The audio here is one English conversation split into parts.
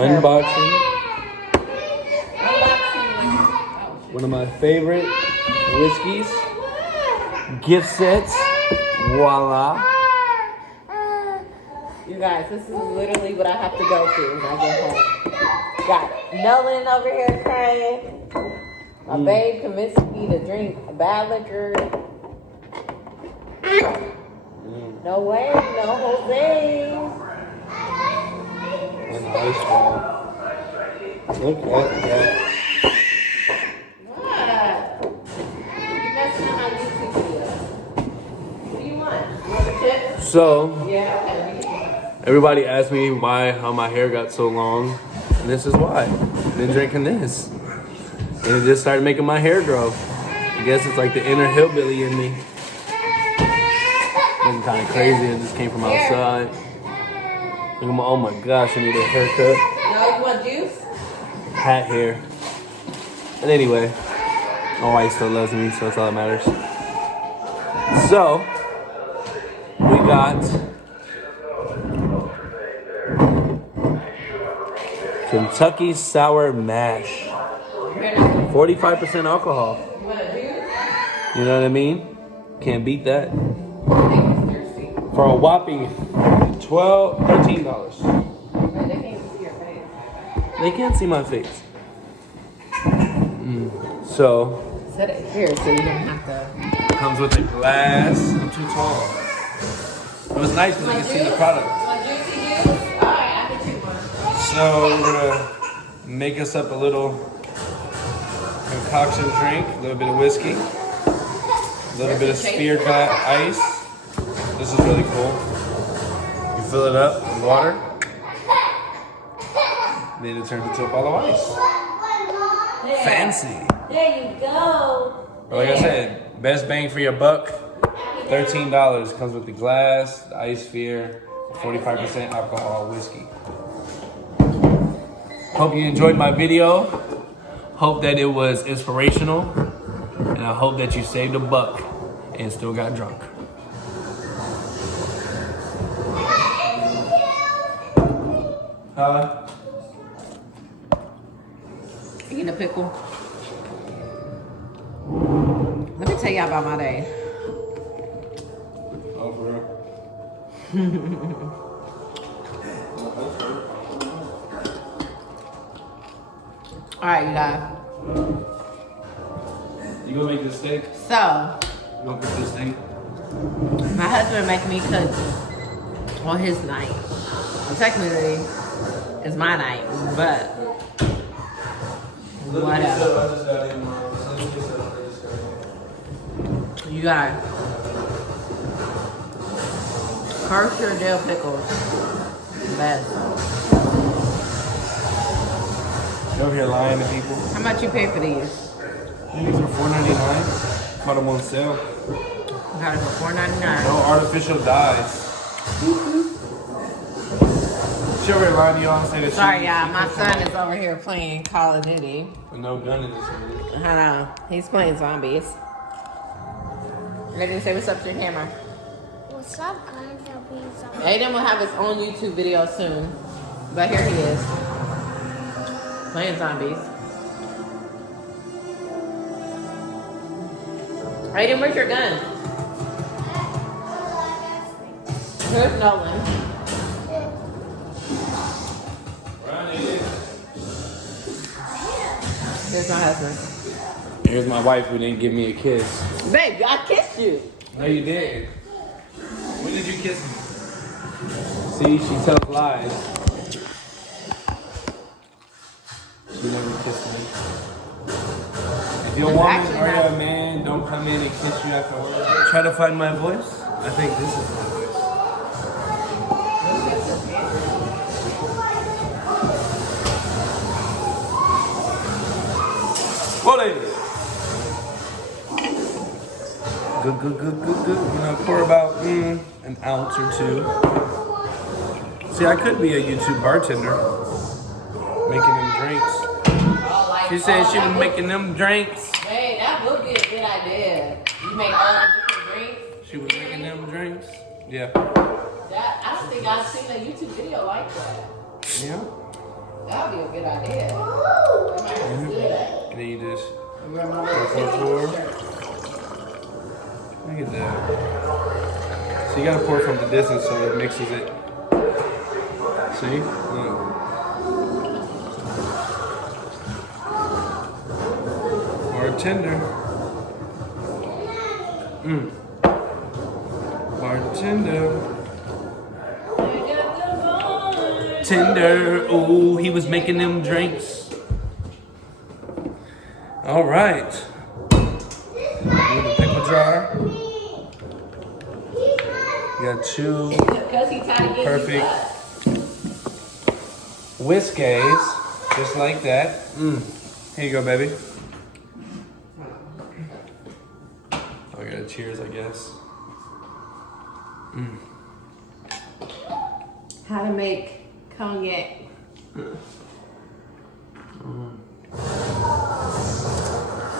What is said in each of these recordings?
Unboxing. One of my favorite whiskeys. Gift sets. Voila. You guys, this is literally what I have to go through when I get home. Got Nolan over here crying. My babe convinced me to drink a bad liquor. No way, no Jose. An ice wall. Look at that. What? You messing up my YouTube video. What do you want? You want the chips? So, Yeah, okay. everybody asked me how my hair got so long. And this is why. I've been drinking this. And it just started making my hair grow. I guess it's like the inner hillbilly in me. It's kind of crazy. It just came from outside. Oh my gosh, I need a haircut. No, you want juice? Hat hair. And anyway, my wife still loves me, so that's all that matters. So, we got Kentucky Sour Mash. 45% alcohol. You want a juice? You know what I mean? Can't beat that. For a whopping $13. They can't see your face. They can't see my face. So, Set it here so you don't have to. comes with a glass. I'm too tall. It was nice because I can see the product. Want juicy juice? Alright, I can take one. So we're gonna make us up a little concoction drink, a little bit of whiskey, a little bit of spear glass ice. This is really cool. You fill it up with water, then it turns into a bottle of ice. Fancy. There you go. But like I said, best bang for your buck. $13 comes with the glass, the ice sphere, 45% alcohol whiskey. Hope you enjoyed my video. Hope that it was inspirational. And I hope that you saved a buck and still got drunk. Huh? Eating a pickle. Let me tell y'all about my day. Oh, for real? Alright, you guys. You gonna make this steak? So, You gonna cook this steak? my husband make me cook on his night. Well, technically, it's my night, but whatever. You got kosher dill pickles. Best. You over here lying to people? How much you pay for these? These are $4.99. Caught them on sale. Got it for $4.99. No artificial dyes. She over here lying to y'all and say that Sorry, y'all. My son is over here playing Call of Duty. with no gun in his hand. I know. He's playing zombies. Ready to say what's up to your camera? What's up, guys? I'll be something. Aiden will have his own YouTube video soon. But here he is. Playing zombies. Aiden, where's your gun? Here's Nolan. Here's my husband. Here's my wife who didn't give me a kiss. Babe, I kissed you. No, you didn't. When did you kiss me? See, she tells lies. She never kissed me. If you're a woman or you're a man, don't come in and kiss you afterwards. Try to find my voice. I think this is my voice. Holy! Good. You know, pour about an ounce or two. See, I could be a YouTube bartender, making them drinks. She said she was making them drinks. Hey, that would be a good idea. You make all the different drinks. She was making them drinks. Yeah. That, I don't think I've seen a YouTube video like that. Yeah. That would be a good idea. And then you just pour. Look at that. So you gotta pour from the distance so it mixes it. See? Look. Bartender. Bartender. Tender. Ooh, he was making them drinks. All right. With the pickle jar. You got two perfect whiskeys, just like that. Here you go, baby. I got a cheers, I guess. How to make cognac.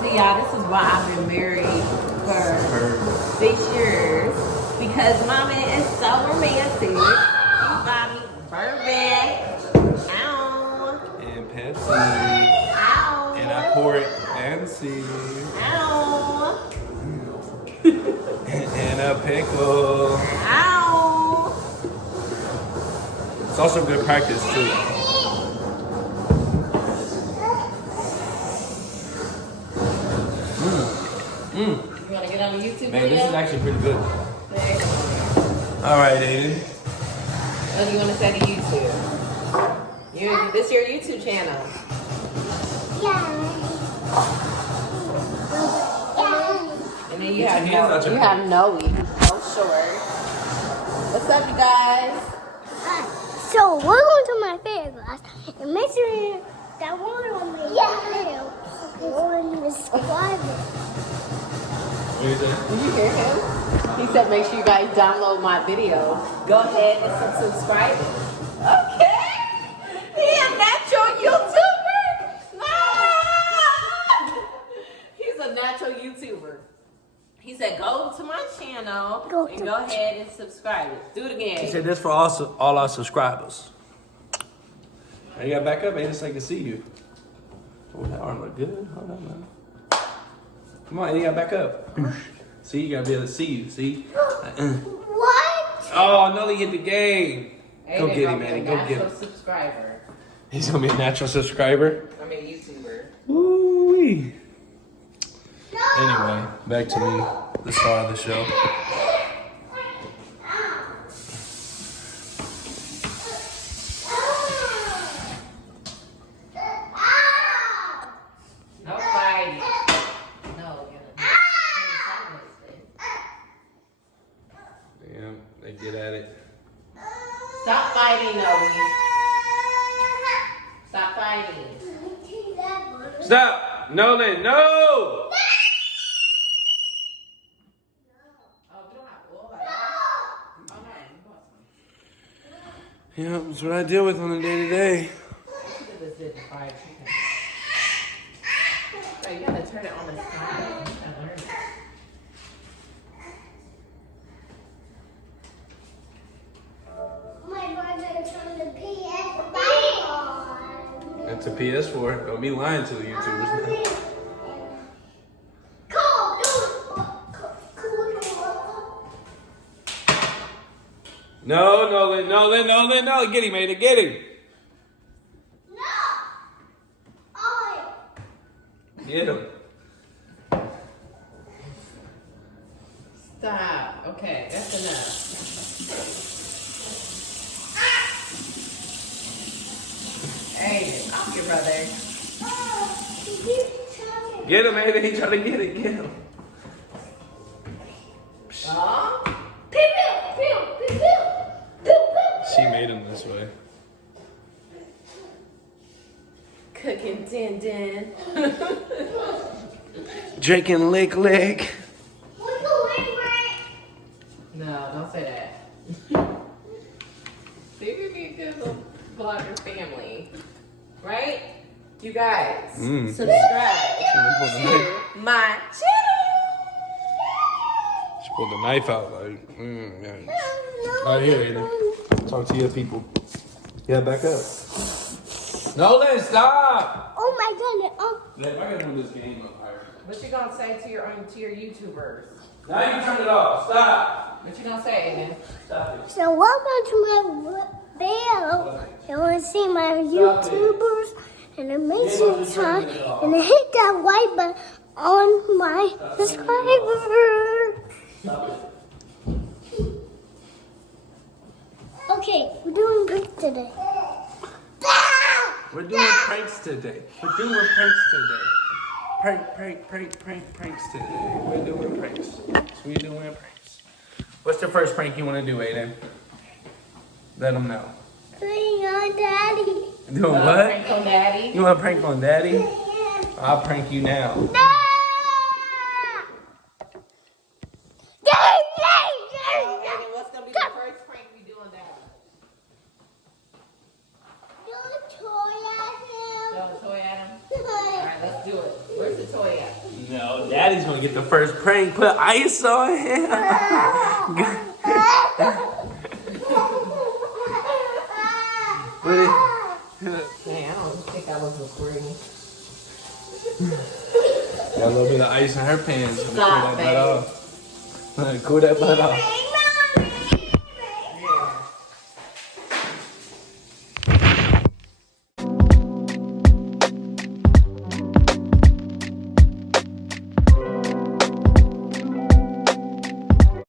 See, y'all, this is why I've been married for 6 years. Because Mama is so romantic. She buy me bourbon. Ow. And Pepsi. Ow. And I pour it fancy. Ow. And a pickle. Ow. It's also good practice too. You want to get on the YouTube Man, video? this is actually pretty good. All right, Aiden. What do you want to say to YouTube? This is your YouTube channel. And then you have Noe. Oh, sure. What's up, you guys? So we're going to my favorite class and make sure that one on my video and subscribe it. What did you say? Did you hear him? He said make sure you guys download my video. Go ahead and subscribe. Okay. He a natural YouTuber. Ah! He's a natural YouTuber. He said go to my channel and go ahead and subscribe it. Do it again. He said this for all our subscribers. Now you gotta back up, Aiden, so I can see you. Oh, that arm look good. Hold on, man. Come on, you gotta back up. See, you gotta be able to see you. See? What? Oh, no, he hit the game. Go get him, man. Go get him. Subscriber. He's gonna be a natural subscriber. I mean YouTuber. Woo-wee. Anyway, back to me, the star of the show. No fighting. No, Yeah, they get at it. stop fighting, Noe. Stop fighting. Stop! Nolan, no! Yeah, that's what I deal with on a day-to-day. You gotta turn it on the side. My brother turned the PS5 on. That's a PS4. Don't be lying to the YouTubers. No, Nolan, Nolan, Nolan, no. Get him, Ada, get him. Get him. Stop. Okay, that's enough. Hey, off your brother. Get him, Ada. He trying to get it. Get him. Oh? She made him this way. Cooking din. Drinking lick lick. No, don't say that. See, we need a good little vlogger family. Right? You guys, subscribe to my channel. She pulled the knife out like, yeah. Right here, Ada. Talk to your people. Yeah, back up. Nolan, stop! Oh my goodness. Oh. If I gotta move this game up higher. What you gonna say to your YouTubers? Now you turn it off. Stop. What you gonna say, Aiden? Stop it. So welcome to my video. You want to see my YouTubers and then make sure to try and then hit that like button on my subscriber. Stop it. Okay, we're doing pranks today. We're doing pranks today. We're doing pranks today. Pranks today. We're doing pranks. We're doing pranks. What's the first prank you want to do, Aiden? Let them know. Prank on Daddy. Doing what? Prank on Daddy. You want to prank on Daddy? I'll prank you now. No! Aiden, what's gonna be the first prank we do on Daddy? Throw a toy at him? Alright, let's do it. Where's the toy at? No, Daddy's gonna get the first prank. Put ice on him. Dang, I don't think I was recording. Got a little bit of ice in her pants. Stop, Cool that butt off. Cool that butt off.